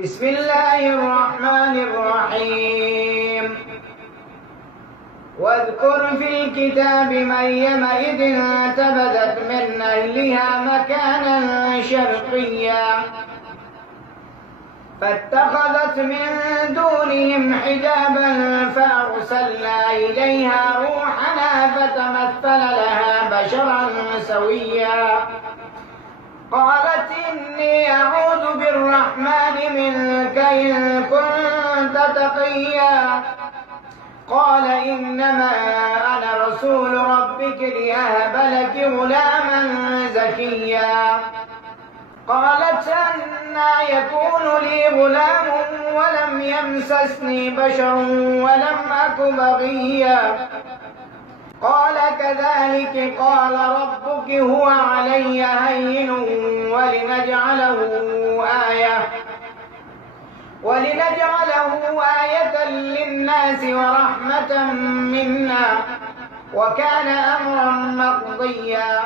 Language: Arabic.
بسم الله الرحمن الرحيم واذكر في الكتاب مريم إذ انتبذت من أهلها مكانا شرقيا فاتخذت من دونهم حجابا فأرسلنا إليها روحنا فتمثل لها بشرا سويا قالت إني أعوذ بالرحمن منك إن كنت تقيا قال إنما أنا رسول ربك لأهب لك غلاما زكيا قالت أنى يكون لي غلام ولم يمسسني بشر ولم أك بغيا قال كذلك قال ربك هو علي هين ولنجعله آية للناس ورحمة منا وكان أمرا مقضيا